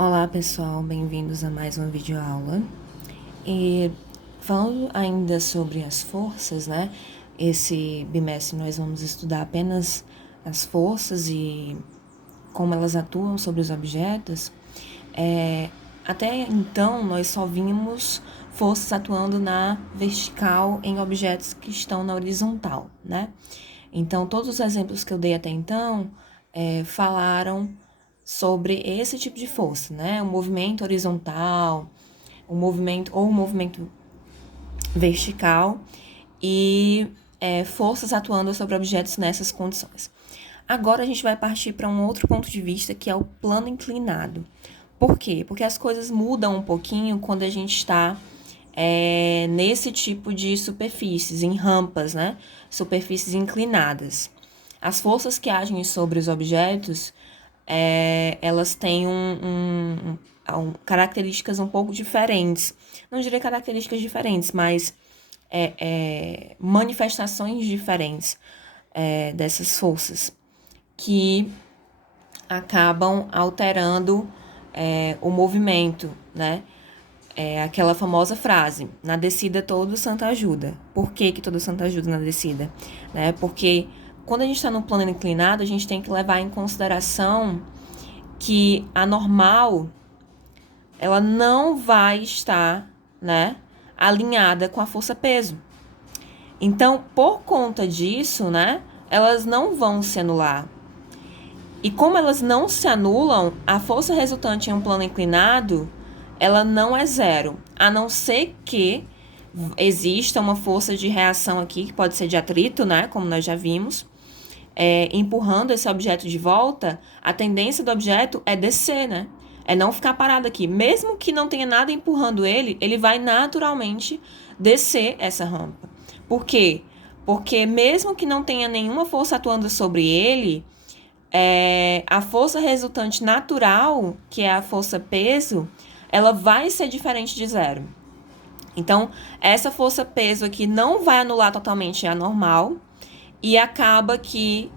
Olá pessoal, bem-vindos a mais uma videoaula. E falando ainda sobre as forças, né? Esse bimestre nós vamos estudar apenas as forças e como elas atuam sobre os objetos. Até então nós só vimos forças atuando na vertical em objetos que estão na horizontal, né? Então todos os exemplos que eu dei até então falaram sobre esse tipo de força, né? O movimento horizontal, o movimento vertical e forças atuando sobre objetos nessas condições. Agora a gente vai partir para um outro ponto de vista, que é o plano inclinado. Por quê? Porque as coisas mudam um pouquinho quando a gente está nesse tipo de superfícies, em rampas, né? Superfícies inclinadas. As forças que agem sobre os objetos elas têm características um pouco diferentes. Não diria características diferentes, mas manifestações diferentes dessas forças que acabam alterando o movimento, né? Aquela famosa frase, na descida todo santo ajuda. Por que todo santo ajuda na descida? Né? Porque quando a gente está no plano inclinado, a gente tem que levar em consideração que a normal, ela não vai estar, né, alinhada com a força-peso. Então, por conta disso, né, elas não vão se anular. E como elas não se anulam, a força resultante em um plano inclinado, ela não é zero, a não ser que exista uma força de reação aqui, que pode ser de atrito, né, como nós já vimos, empurrando esse objeto de volta, a tendência do objeto é descer, né? É não ficar parado aqui. Mesmo que não tenha nada empurrando ele, ele vai naturalmente descer essa rampa. Por quê? Porque mesmo que não tenha nenhuma força atuando sobre ele, a força resultante natural, que é a força peso, ela vai ser diferente de zero. Então, essa força peso aqui não vai anular totalmente a normal e acaba que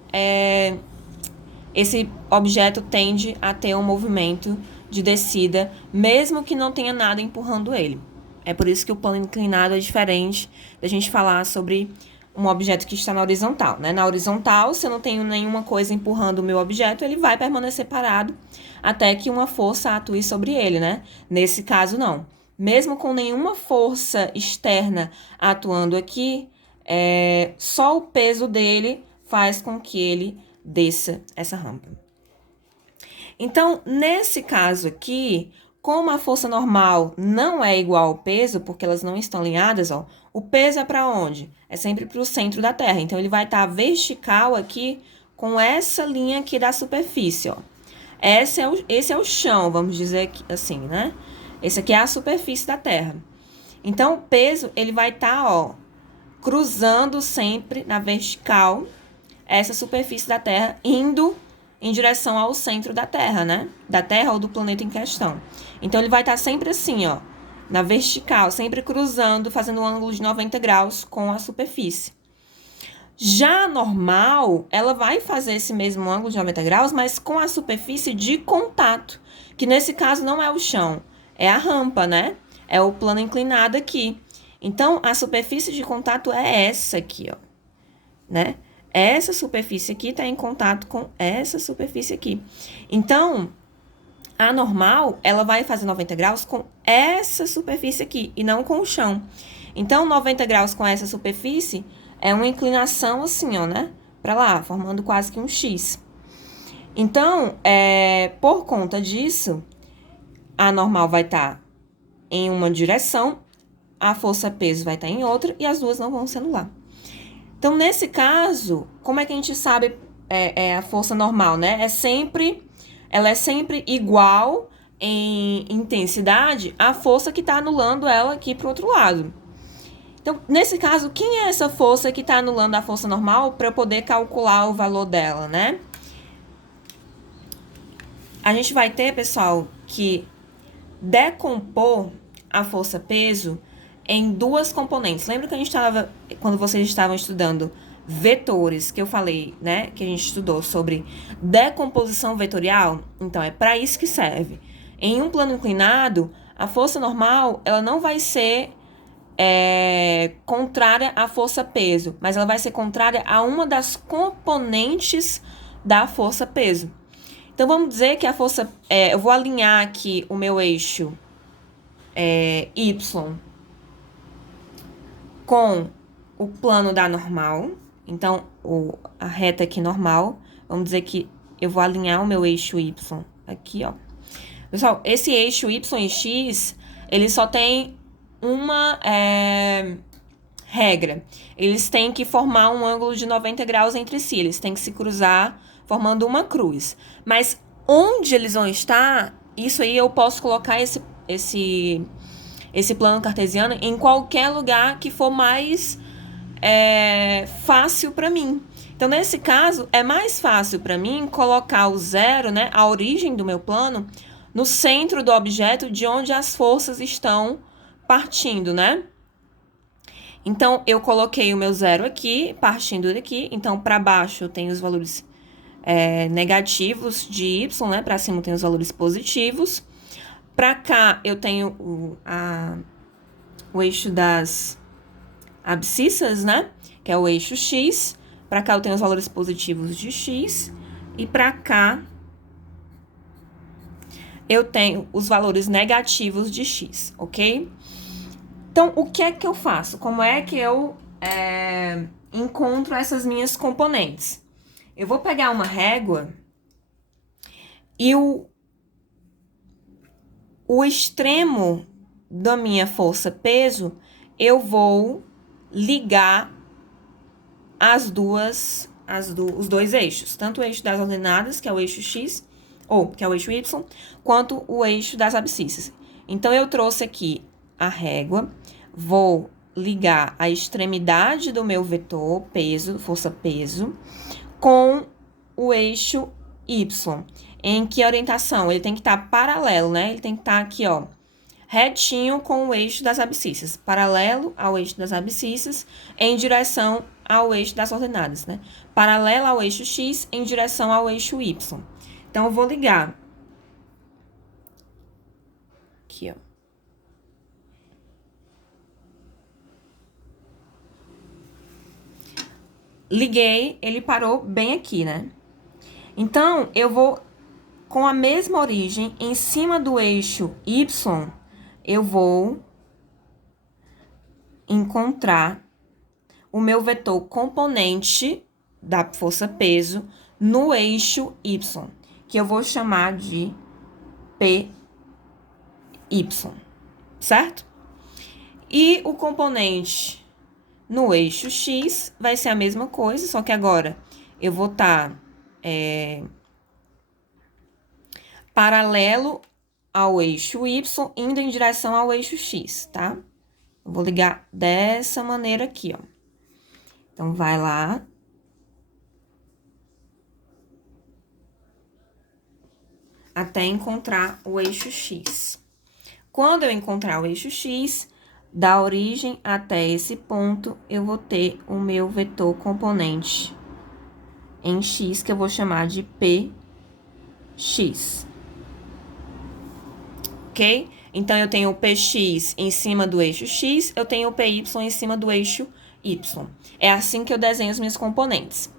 esse objeto tende a ter um movimento de descida, mesmo que não tenha nada empurrando ele. É por isso que o plano inclinado é diferente da gente falar sobre um objeto que está na horizontal, né? Na horizontal, se eu não tenho nenhuma coisa empurrando o meu objeto, ele vai permanecer parado até que uma força atue sobre ele, né? Nesse caso, não. Mesmo com nenhuma força externa atuando aqui, só o peso dele faz com que ele desça essa rampa. Então, nesse caso aqui, como a força normal não é igual ao peso, porque elas não estão alinhadas, ó, o peso é para onde? É sempre para o centro da Terra. Então, ele vai estar vertical aqui com essa linha aqui da superfície, ó. Esse é o chão, vamos dizer assim, né? Esse aqui é a superfície da Terra. Então, o peso, ele vai estar, ó, cruzando sempre na vertical essa superfície da Terra, indo em direção ao centro da Terra, né? Da Terra ou do planeta em questão. Então, ele vai estar sempre assim, ó, na vertical, sempre cruzando, fazendo um ângulo de 90 graus com a superfície. Já a normal, ela vai fazer esse mesmo ângulo de 90 graus, mas com a superfície de contato, que nesse caso não é o chão, é a rampa, né? É o plano inclinado aqui. Então, a superfície de contato é essa aqui, ó, né? Essa superfície aqui está em contato com essa superfície aqui. Então, a normal, ela vai fazer 90 graus com essa superfície aqui e não com o chão. Então, 90 graus com essa superfície é uma inclinação assim, ó, né? Para lá, formando quase que um X. Então, por conta disso, a normal vai estar em uma direção, a força-peso vai estar em outra e as duas não vão se anular. Então, nesse caso, como é que a gente sabe a força normal, né? Ela é sempre igual em intensidade à força que está anulando ela aqui para o outro lado. Então, nesse caso, quem é essa força que está anulando a força normal para eu poder calcular o valor dela, né? A gente vai ter, pessoal, que decompor a força-peso em duas componentes. Lembra que a gente estava, quando vocês estavam estudando vetores, que eu falei, né? Que a gente estudou sobre decomposição vetorial? Então, é para isso que serve. Em um plano inclinado, a força normal, ela não vai ser contrária à força-peso, mas ela vai ser contrária a uma das componentes da força-peso. Então, vamos dizer que a força... eu vou alinhar aqui o meu eixo Y com o plano da normal. Então, a reta aqui normal. Vamos dizer que eu vou alinhar o meu eixo Y aqui, ó. Pessoal, esse eixo Y e X, ele só tem uma regra. Eles têm que formar um ângulo de 90 graus entre si. Eles têm que se cruzar formando uma cruz. Mas onde eles vão estar, isso aí eu posso colocar esse plano cartesiano em qualquer lugar que for mais fácil para mim. Então, nesse caso, é mais fácil para mim colocar o zero, né, a origem do meu plano, no centro do objeto de onde as forças estão partindo, né? Então, eu coloquei o meu zero aqui, partindo daqui. Então, para baixo eu tenho os valores negativos de y, né? Para cima eu tenho os valores positivos. Para cá eu tenho o eixo das abscissas, né? Que é o eixo x. Para cá eu tenho os valores positivos de x. E para cá eu tenho os valores negativos de x, ok? Então, o que é que eu faço? Como é que eu encontro essas minhas componentes? Eu vou pegar uma régua e o extremo da minha força-peso, eu vou ligar os dois eixos. Tanto o eixo das ordenadas, que é o eixo x, ou que é o eixo y, quanto o eixo das abscissas. Então, eu trouxe aqui a régua, vou ligar a extremidade do meu vetor, peso, força-peso, com o eixo y. Em que orientação? Ele tem que estar paralelo, né? Ele tem que estar aqui, ó, retinho com o eixo das abscissas, paralelo ao eixo das abscissas, em direção ao eixo das ordenadas, né? Paralelo ao eixo x, em direção ao eixo y. Então, eu vou ligar aqui, ó. Liguei, ele parou bem aqui, né? Então, eu vou, com a mesma origem, em cima do eixo y, eu vou encontrar o meu vetor componente da força-peso no eixo y, que eu vou chamar de PY, certo? E o componente no eixo x vai ser a mesma coisa, só que agora eu vou estar paralelo ao eixo y, indo em direção ao eixo x, tá? Eu vou ligar dessa maneira aqui, ó. Então, vai lá. Até encontrar o eixo x. Quando eu encontrar o eixo x, da origem até esse ponto, eu vou ter o meu vetor componente em x, que eu vou chamar de px. Ok? Então, eu tenho o px em cima do eixo x, eu tenho o py em cima do eixo y. É assim que eu desenho as minhas componentes.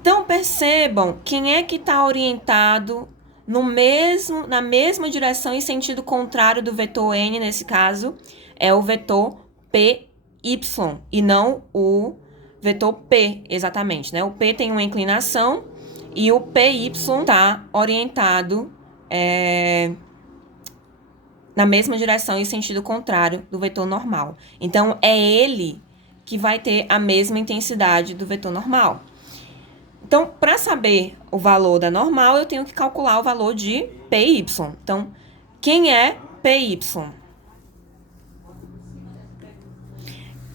Então, percebam quem é que está orientado na mesma direção e sentido contrário do vetor n, nesse caso, é o vetor py, e não o vetor p, exatamente, né? O p tem uma inclinação e o py está orientado na mesma direção e sentido contrário do vetor normal. Então, é ele que vai ter a mesma intensidade do vetor normal. Então, para saber o valor da normal, eu tenho que calcular o valor de PY. Então, quem é PY?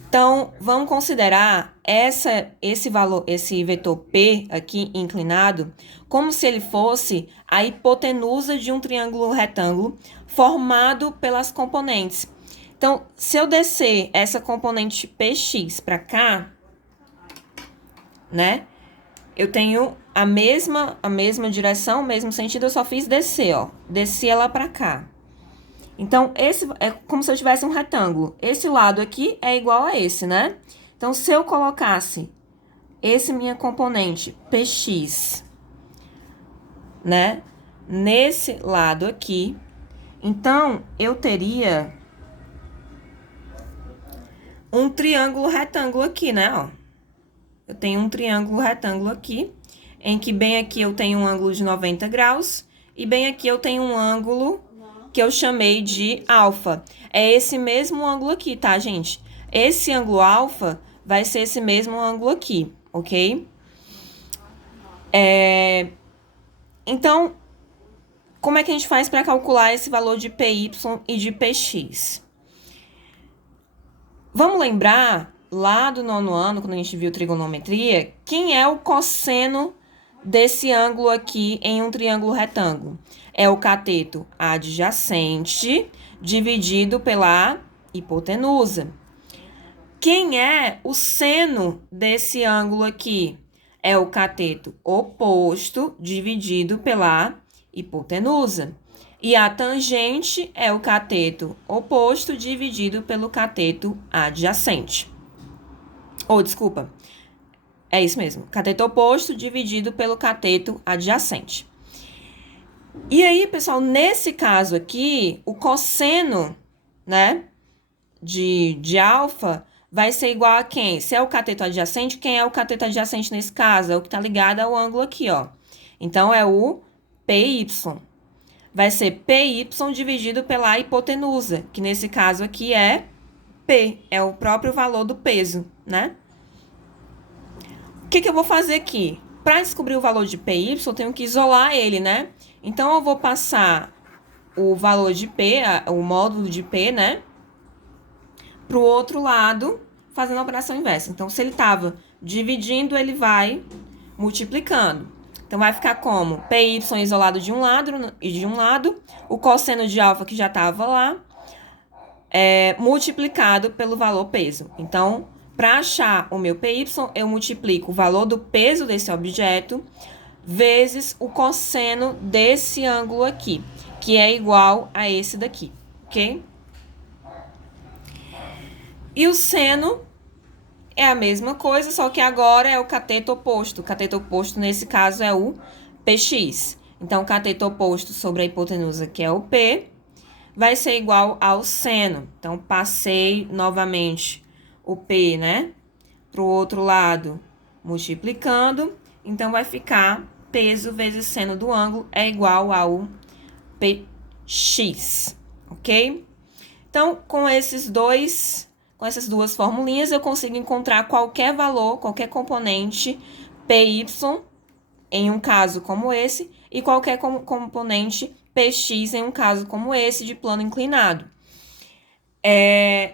Então, vamos considerar esse valor, esse vetor P aqui inclinado, como se ele fosse a hipotenusa de um triângulo retângulo formado pelas componentes. Então, se eu descer essa componente PX para cá, né? eu tenho a mesma direção, o mesmo sentido, eu só fiz descer, ó. Desci ela pra cá. Então, esse é como se eu tivesse um retângulo. Esse lado aqui é igual a esse, né? Então, se eu colocasse esse minha componente PX, né? Nesse lado aqui, então, eu teria um triângulo retângulo aqui, né, ó. Eu tenho um triângulo retângulo aqui, em que bem aqui eu tenho um ângulo de 90 graus, e bem aqui eu tenho um ângulo que eu chamei de alfa. É esse mesmo ângulo aqui, tá, gente? Esse ângulo alfa vai ser esse mesmo ângulo aqui, ok? Então, como é que a gente faz para calcular esse valor de PY e de PX? Vamos lembrar, lá do 9º ano, quando a gente viu trigonometria, quem é o cosseno desse ângulo aqui em um triângulo retângulo? É o cateto adjacente dividido pela hipotenusa. Quem é o seno desse ângulo aqui? É o cateto oposto dividido pela hipotenusa. E a tangente é o cateto oposto dividido pelo cateto adjacente. Desculpa. É isso mesmo. Cateto oposto dividido pelo cateto adjacente. E aí, pessoal, nesse caso aqui, o cosseno, né, de alfa vai ser igual a quem? Se é o cateto adjacente, quem é o cateto adjacente nesse caso? É o que está ligado ao ângulo aqui, ó. Então, é o PY. Vai ser PY dividido pela hipotenusa, que nesse caso aqui é P, é o próprio valor do peso, né? O que eu vou fazer aqui? Para descobrir o valor de PY, eu tenho que isolar ele, né? Então, eu vou passar o valor de P, o módulo de P, né? Para o outro lado, fazendo a operação inversa. Então, se ele estava dividindo, ele vai multiplicando. Então, vai ficar como? PY isolado de um lado, o cosseno de alfa que já estava lá, multiplicado pelo valor peso. Então, para achar o meu PY, eu multiplico o valor do peso desse objeto vezes o cosseno desse ângulo aqui, que é igual a esse daqui, ok? E o seno é a mesma coisa, só que agora é o cateto oposto. O cateto oposto, nesse caso, é o PX. Então, o cateto oposto sobre a hipotenusa, que é o P, vai ser igual ao seno. Então, passei novamente o P, né, para o outro lado, multiplicando. Então, vai ficar peso vezes seno do ângulo é igual ao PX, ok? Então, com essas duas formulinhas, eu consigo encontrar qualquer valor, qualquer componente PY, em um caso como esse, e qualquer componente PX em um caso como esse, de plano inclinado.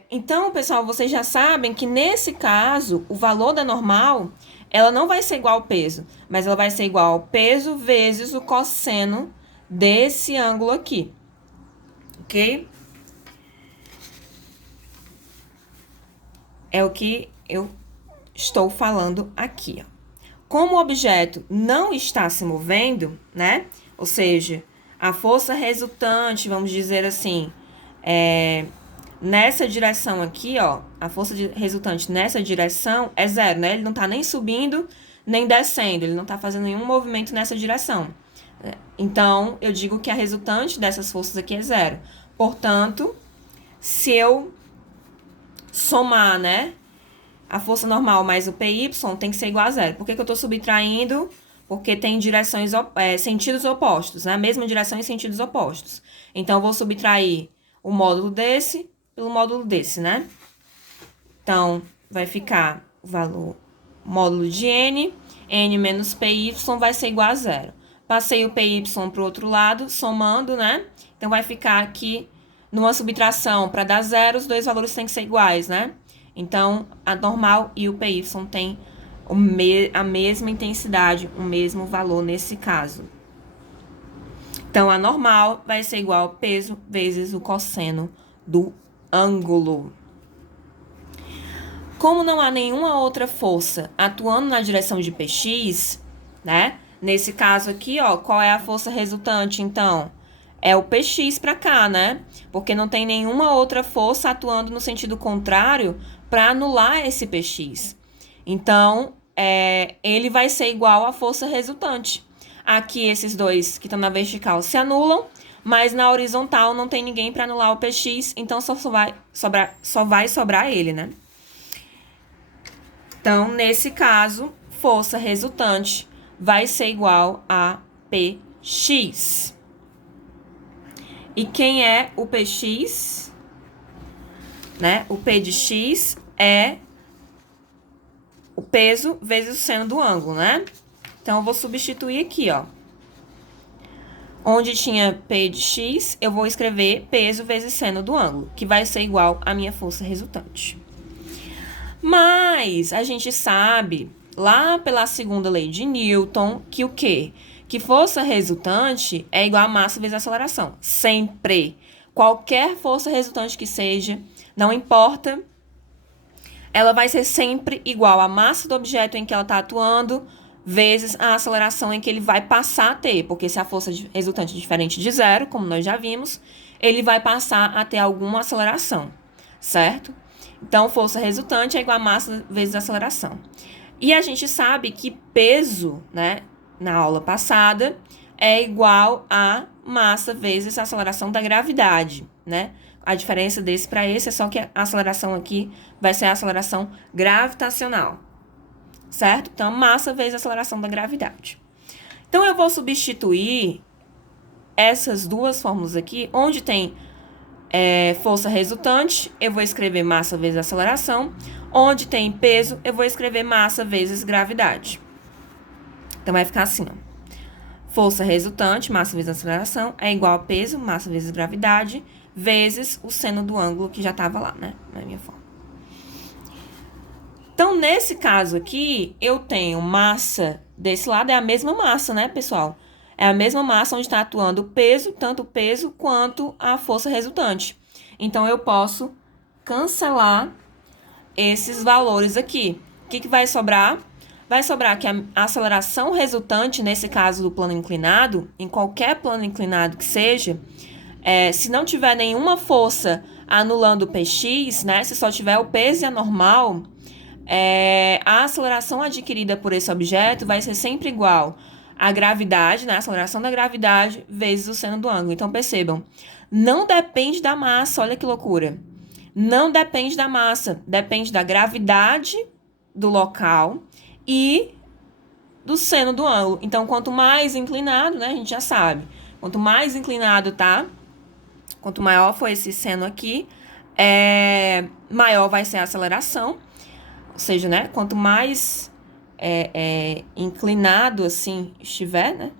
Então, pessoal, vocês já sabem que nesse caso, o valor da normal, ela não vai ser igual ao peso, mas ela vai ser igual ao peso vezes o cosseno desse ângulo aqui, ok? É o que eu estou falando aqui, ó. Como o objeto não está se movendo, né? Ou seja, a força resultante, vamos dizer assim, nessa direção aqui, ó, a força resultante nessa direção é zero, né? Ele não tá nem subindo, nem descendo, ele não tá fazendo nenhum movimento nessa direção. Então, eu digo que a resultante dessas forças aqui é zero. Portanto, se eu somar, né, a força normal mais o PY tem que ser igual a zero. Por que eu estou subtraindo? Porque tem sentidos opostos, né? Mesma direção em sentidos opostos. Então, eu vou subtrair o módulo desse pelo módulo desse, né? Então, vai ficar o valor módulo de n menos PY vai ser igual a zero. Passei o PY para o outro lado, somando, né? Então, vai ficar aqui, numa subtração, para dar zero, os dois valores têm que ser iguais, né? Então, a normal e o PY têm a mesma intensidade, o mesmo valor nesse caso. Então, a normal vai ser igual ao peso vezes o cosseno do ângulo. Como não há nenhuma outra força atuando na direção de PX, né? Nesse caso aqui, ó, qual é a força resultante, então? É o PX para cá, né? Porque não tem nenhuma outra força atuando no sentido contrário para anular esse PX. Então, ele vai ser igual à força resultante. Aqui, esses dois que estão na vertical se anulam, mas na horizontal não tem ninguém para anular o PX, então só vai sobrar ele, né? Então, nesse caso, força resultante vai ser igual a PX. E quem é o PX? Né? O P de X é o peso vezes o seno do ângulo, né? Então, eu vou substituir aqui, ó. Onde tinha P de X, eu vou escrever peso vezes seno do ângulo, que vai ser igual à minha força resultante. Mas a gente sabe, lá pela segunda lei de Newton, que o quê? Que força resultante é igual a massa vezes a aceleração. Sempre. Qualquer força resultante que seja, não importa, ela vai ser sempre igual à massa do objeto em que ela está atuando, vezes a aceleração em que ele vai passar a ter. Porque se a força resultante é diferente de zero, como nós já vimos, ele vai passar a ter alguma aceleração, certo? Então, força resultante é igual a massa vezes a aceleração. E a gente sabe que peso, né, na aula passada, é igual a massa vezes a aceleração da gravidade, né? A diferença desse para esse é só que a aceleração aqui vai ser a aceleração gravitacional, certo? Então, massa vezes a aceleração da gravidade. Então, eu vou substituir essas duas fórmulas aqui, onde tem força resultante, eu vou escrever massa vezes aceleração. Onde tem peso, eu vou escrever massa vezes gravidade. Então, vai ficar assim, ó. Força resultante, massa vezes aceleração, é igual a peso, massa vezes gravidade, vezes o seno do ângulo que já estava lá, né? Na minha forma. Então, nesse caso aqui, eu tenho massa desse lado, é a mesma massa, né, pessoal? É a mesma massa onde está atuando o peso, tanto o peso quanto a força resultante. Então, eu posso cancelar esses valores aqui. O que vai sobrar? Vai sobrar que a aceleração resultante, nesse caso do plano inclinado, em qualquer plano inclinado que seja, se não tiver nenhuma força anulando o PX, né? Se só tiver o peso e a normal, a aceleração adquirida por esse objeto vai ser sempre igual à gravidade, né? A aceleração da gravidade vezes o seno do ângulo. Então, percebam, não depende da massa, olha que loucura. Não depende da massa, depende da gravidade do local e do seno do ângulo. Então, quanto mais inclinado, né, a gente já sabe, quanto mais inclinado tá, quanto maior for esse seno aqui, maior vai ser a aceleração. Ou seja, né, quanto mais inclinado assim estiver, né,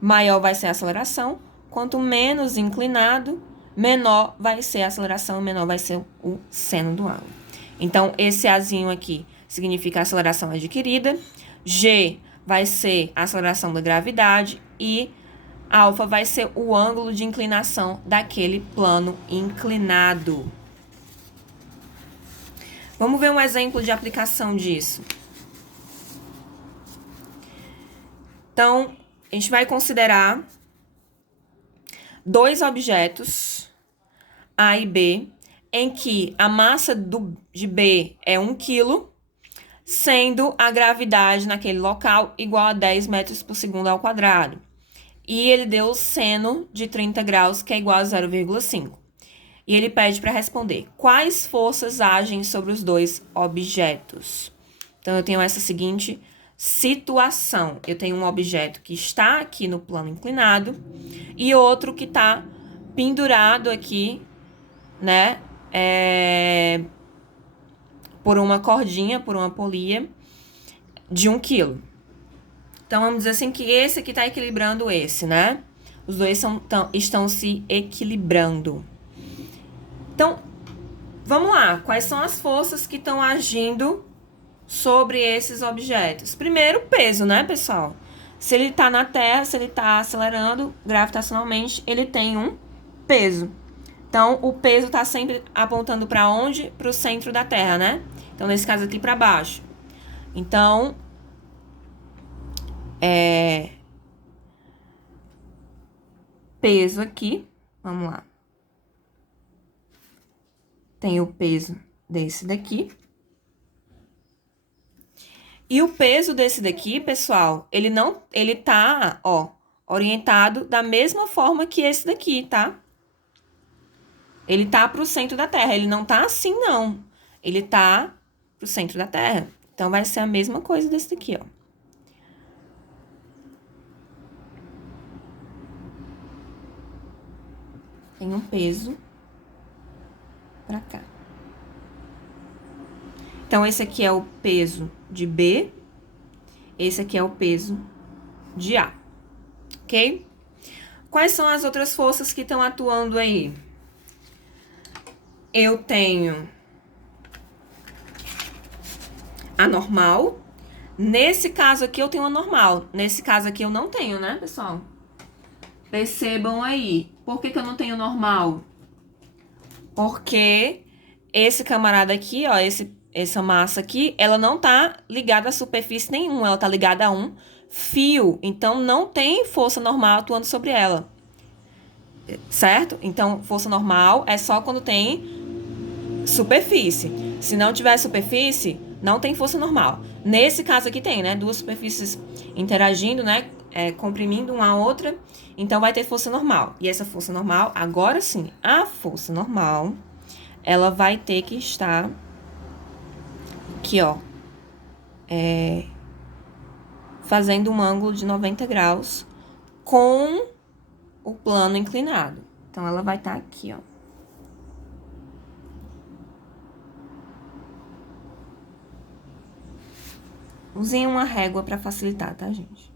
maior vai ser a aceleração. Quanto menos inclinado, menor vai ser a aceleração, menor vai ser o seno do ângulo. Então, esse Azinho aqui significa a aceleração adquirida, G vai ser a aceleração da gravidade e alfa vai ser o ângulo de inclinação daquele plano inclinado. Vamos ver um exemplo de aplicação disso. Então, a gente vai considerar dois objetos, A e B, em que a massa de B é 1 kg, sendo a gravidade naquele local igual a 10 metros por segundo ao quadrado. E ele deu o seno de 30 graus, que é igual a 0,5. E ele pede para responder quais forças agem sobre os dois objetos. Então, eu tenho essa seguinte situação. Eu tenho um objeto que está aqui no plano inclinado e outro que está pendurado aqui, né, por uma cordinha, por uma polia de 1 kg. Então, vamos dizer assim que esse aqui está equilibrando esse, né? Os dois estão se equilibrando. Então, vamos lá. Quais são as forças que estão agindo sobre esses objetos? Primeiro, o peso, né, pessoal? Se ele está na Terra, se ele está acelerando gravitacionalmente, ele tem um peso. Então, o peso está sempre apontando para onde? Para o centro da Terra, né? Então, nesse caso aqui, para baixo. Então, peso aqui. Vamos lá. Tem o peso desse daqui. E o peso desse daqui, pessoal, ele tá, ó, orientado da mesma forma que esse daqui, tá? Ele tá pro centro da Terra, ele não tá assim, não. Ele tá pro centro da Terra. Então, vai ser a mesma coisa desse daqui, ó. Tem um peso pra cá. Então, esse aqui é o peso de B. Esse aqui é o peso de A. Ok? Quais são as outras forças que estão atuando aí? Eu tenho a normal. Nesse caso aqui, eu tenho a normal. Nesse caso aqui, eu não tenho, né, pessoal? Percebam aí. Por que eu não tenho normal? Porque esse camarada aqui, ó, essa massa aqui, ela não tá ligada a superfície nenhuma. Ela tá ligada a um fio. Então, não tem força normal atuando sobre ela. Certo? Então, força normal é só quando tem superfície. Se não tiver superfície, não tem força normal. Nesse caso aqui tem, né? Duas superfícies interagindo, né? Comprimindo uma a outra. Então, vai ter força normal. E essa força normal, agora sim, a força normal, ela vai ter que estar aqui, ó. Fazendo um ângulo de 90 graus com o plano inclinado. Então, ela vai estar aqui, ó. Usem uma régua para facilitar, tá, gente?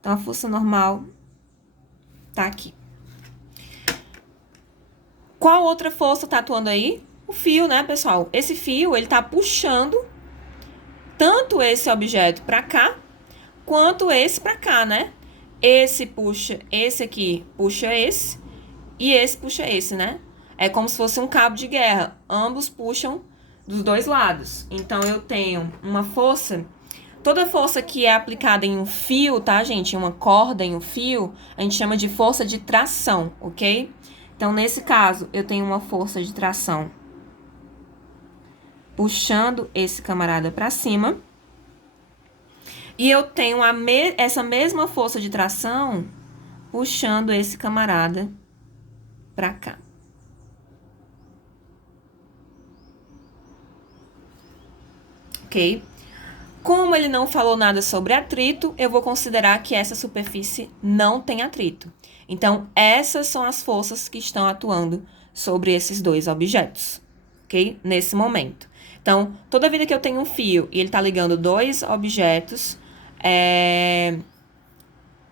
Então, a força normal tá aqui. Qual outra força tá atuando aí? O fio, né, pessoal? Esse fio, ele tá puxando tanto esse objeto para cá, quanto esse para cá, né? Esse puxa, esse aqui puxa esse, e esse puxa esse, né? É como se fosse um cabo de guerra. Ambos puxam dos dois lados. Então, eu tenho uma força. Toda força que é aplicada em um fio, tá, gente? Em uma corda, em um fio, a gente chama de força de tração, ok? Então, nesse caso, eu tenho uma força de tração puxando esse camarada para cima. E eu tenho essa mesma força de tração puxando esse camarada para cá. Ok? Como ele não falou nada sobre atrito, eu vou considerar que essa superfície não tem atrito. Então, essas são as forças que estão atuando sobre esses dois objetos, ok? Nesse momento. Então, toda vida que eu tenho um fio e ele tá ligando dois objetos,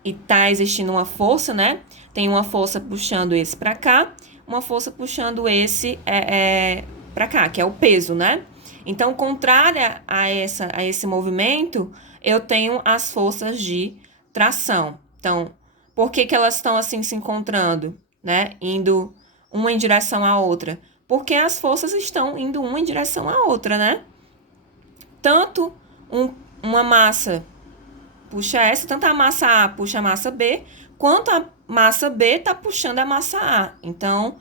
e tá existindo uma força, né? Tem uma força puxando esse pra cá, uma força puxando esse pra cá, que é o peso, né? Então, contrária a esse movimento, eu tenho as forças de tração. Então, por que elas estão assim se encontrando, né? Indo uma em direção à outra? Porque as forças estão indo uma em direção à outra, né? Tanto uma massa puxa essa, tanto a massa A puxa a massa B, quanto a massa B tá puxando a massa A. Então,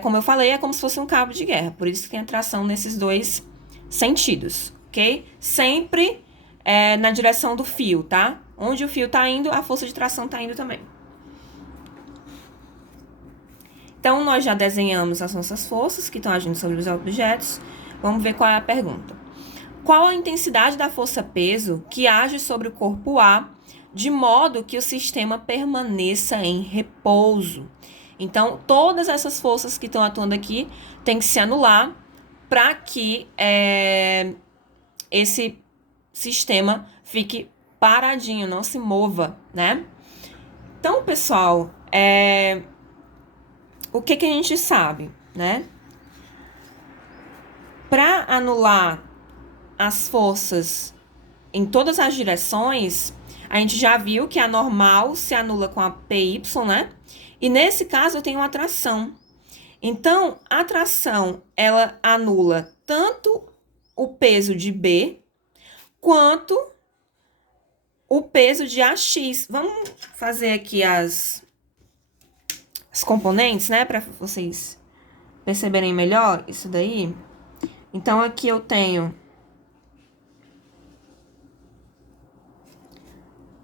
como eu falei, é como se fosse um cabo de guerra. Por isso que tem atração nesses dois sentidos, ok? Sempre na direção do fio, tá? Onde o fio tá indo, a força de tração tá indo também. Então, nós já desenhamos as nossas forças que estão agindo sobre os objetos. Vamos ver qual é a pergunta. Qual a intensidade da força-peso que age sobre o corpo A, de modo que o sistema permaneça em repouso? Então, todas essas forças que estão atuando aqui têm que se anular para que esse sistema fique paradinho, não se mova, né? Então, pessoal, o que a gente sabe, né? Para anular as forças em todas as direções, a gente já viu que a normal se anula com a PY, né? E nesse caso eu tenho uma tração. Então, a tração, ela anula tanto o peso de B, quanto o peso de AX. Vamos fazer aqui as componentes, né? Para vocês perceberem melhor isso daí. Então, aqui eu tenho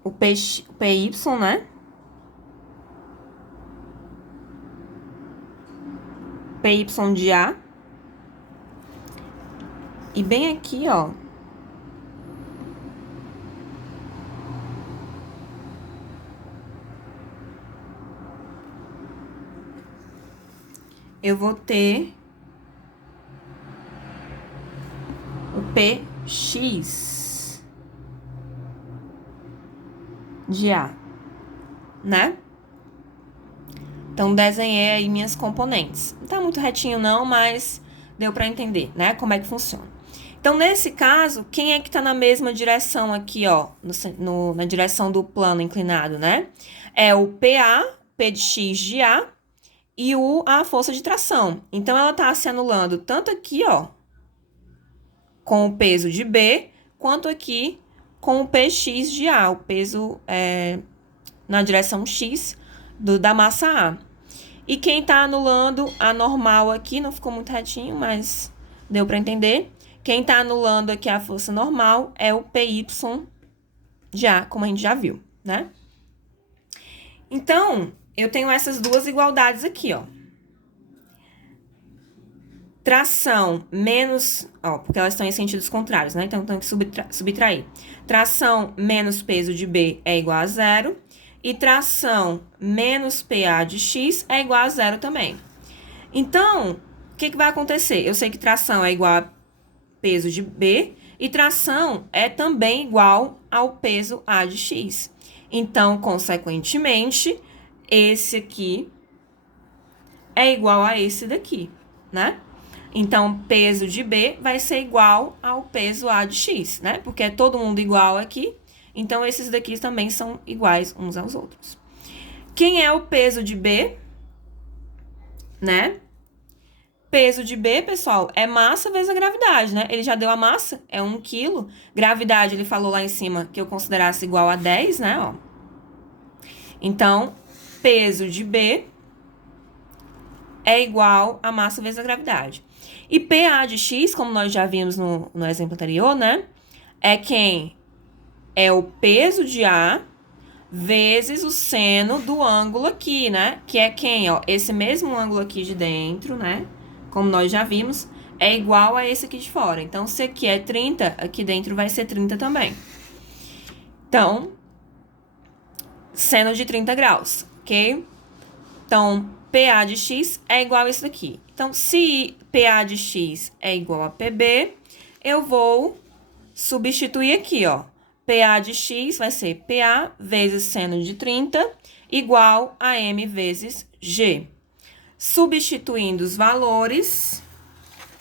o PY, né? PY de A. E bem aqui, ó, eu vou ter o PX de A, né? Então, desenhei aí minhas componentes. Não tá muito retinho não, mas deu para entender, né? Como é que funciona. Então, nesse caso, quem é que tá na mesma direção aqui, ó? Na direção do plano inclinado, né? É o PA, P de X de A, e a força de tração. Então, ela tá se anulando tanto aqui, ó, com o peso de B, quanto aqui com o PX de A, o peso na direção X da massa A. E quem tá anulando a normal aqui, não ficou muito retinho, mas deu para entender. Quem tá anulando aqui a força normal é o PY de A, como a gente já viu, né? Então, eu tenho essas duas igualdades aqui, ó. Tração menos... Ó, porque elas estão em sentidos contrários, né? Então, eu tenho que subtrair. Tração menos peso de B é igual a zero. E tração menos PA de X é igual a zero também. Então, o que vai acontecer? Eu sei que tração é igual a peso de B, e tração é também igual ao peso A de X. Então, consequentemente, esse aqui é igual a esse daqui, né? Então, peso de B vai ser igual ao peso A de X, né? Porque é todo mundo igual aqui, então esses daqui também são iguais uns aos outros. Quem é o peso de B, né? Peso de B, pessoal, é massa vezes a gravidade, né? Ele já deu a massa, é 1 kg. Gravidade, ele falou lá em cima que eu considerasse igual a 10, né? Ó. Então, peso de B é igual a massa vezes a gravidade. E PA de X, como nós já vimos no exemplo anterior, né? É quem? É o peso de A vezes o seno do ângulo aqui, né? Que é quem, ó? Esse mesmo ângulo aqui de dentro, né? Como nós já vimos, é igual a esse aqui de fora. Então, se aqui é 30, aqui dentro vai ser 30 também. Então, seno de 30 graus, ok? Então, PA de X é igual a isso daqui. Então, se PA de X é igual a PB, eu vou substituir aqui, ó. PA de X vai ser PA vezes seno de 30 igual a M vezes G. Substituindo os valores,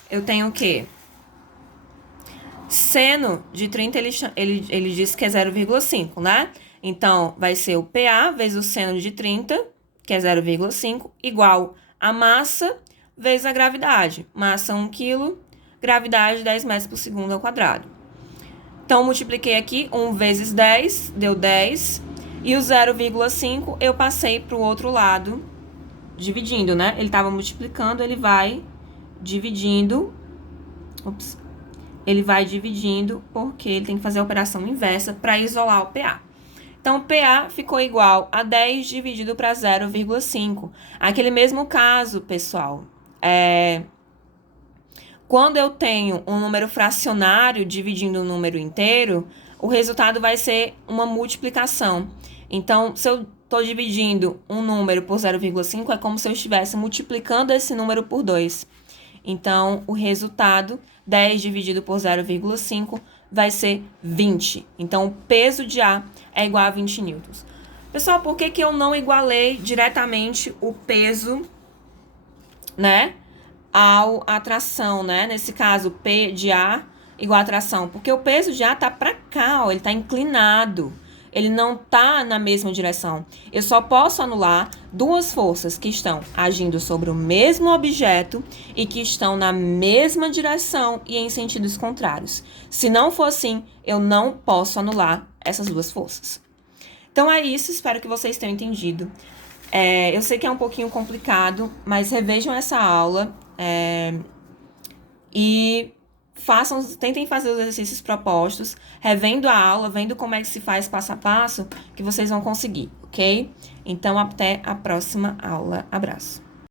eu tenho o quê? Seno de 30, ele diz que é 0,5, né? Então, vai ser o PA vezes o seno de 30, que é 0,5, igual a massa vezes a gravidade. Massa 1 kg, gravidade 10 metros por segundo ao quadrado. Então, multipliquei aqui 1 vezes 10, deu 10. E o 0,5 eu passei para o outro lado, dividindo, né? Ele estava multiplicando, ele vai dividindo. Ops. Ele vai dividindo porque ele tem que fazer a operação inversa para isolar o PA. Então, o PA ficou igual a 10 dividido para 0,5. Aquele mesmo caso, pessoal, quando eu tenho um número fracionário dividindo um número inteiro, o resultado vai ser uma multiplicação. Então, se eu estou dividindo um número por 0,5, é como se eu estivesse multiplicando esse número por 2. Então, o resultado, 10 dividido por 0,5, vai ser 20. Então, o peso de A é igual a 20 newtons. Pessoal, por que eu não igualei diretamente o peso, né, à tração, né? Nesse caso, P de A igual a tração. Porque o peso de A tá para cá, ó, ele tá inclinado. Ele não tá na mesma direção. Eu só posso anular duas forças que estão agindo sobre o mesmo objeto e que estão na mesma direção e em sentidos contrários. Se não for assim, eu não posso anular essas duas forças. Então é isso, espero que vocês tenham entendido. Eu sei que é um pouquinho complicado, mas revejam essa aula e tentem fazer os exercícios propostos, revendo a aula, vendo como é que se faz passo a passo, que vocês vão conseguir, ok? Então, até a próxima aula. Abraço.